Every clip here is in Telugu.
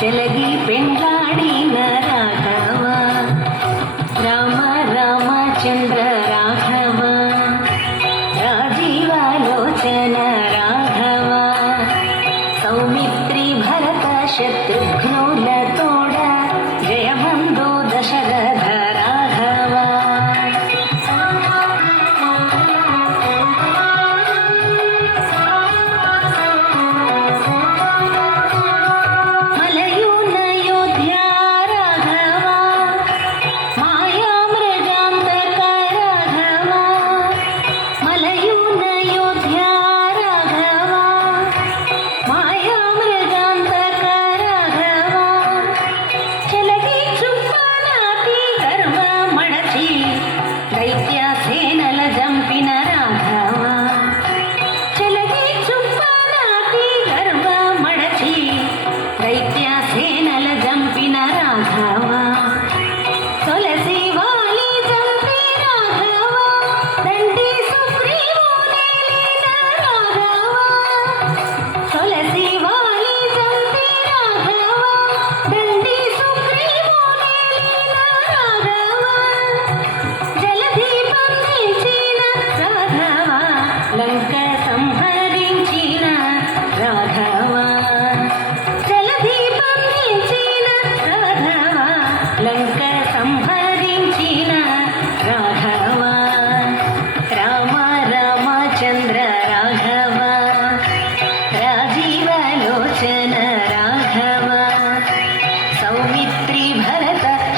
చెలగి పెండ్లాడిన రాఘవ రామ రామచంద్ర రాఘవ రాజీవాలోచన రాఘవ సౌమిత్రి భరత శత్రుఘ్నుల తోడ జయబంధు దశరథ రాఘవ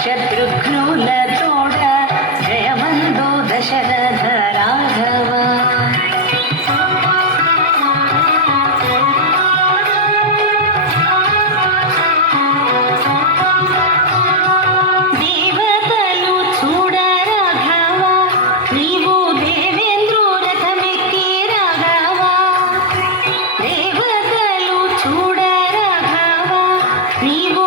శత్రుఘ్నుల తోడ జయబంధు దశరథ రాఘవ దేవతలు చూడ రాఘవ నీవు దేవేంద్రు రథమెక్కి రాఘవ దేవతలు చూడ రాఘవ నీవు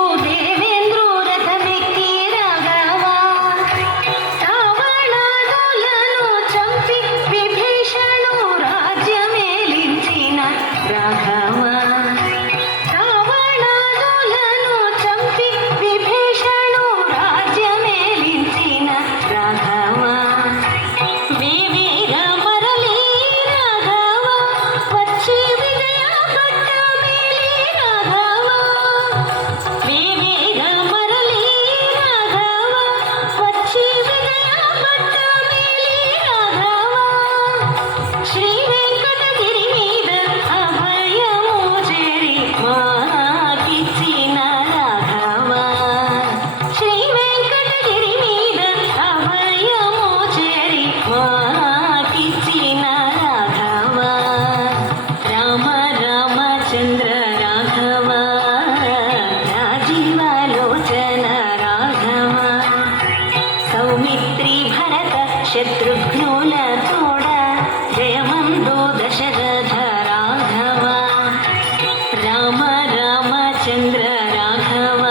సౌమిత్రి భరత శత్రుఘ్నుల తోడ జయబంధు దశరథ రాఘవ రామ రామచంద్ర రాఘవ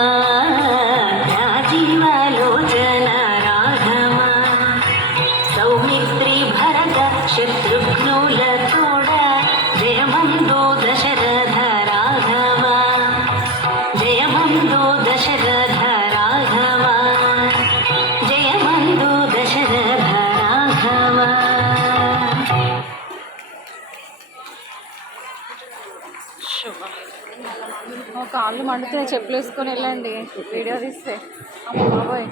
రాజీవాలోచన రాఘవ సౌమిత్రి భరత శత్రుఘ్నుల తోడ జయబంధు దశరథ రాఘవ జయబంధు దశరథ రాఘవ కాళ్ళు మండితే చెప్పులు వేసుకొని వెళ్ళండి వీడియో తీస్తే అమ్మ బాబోయ్.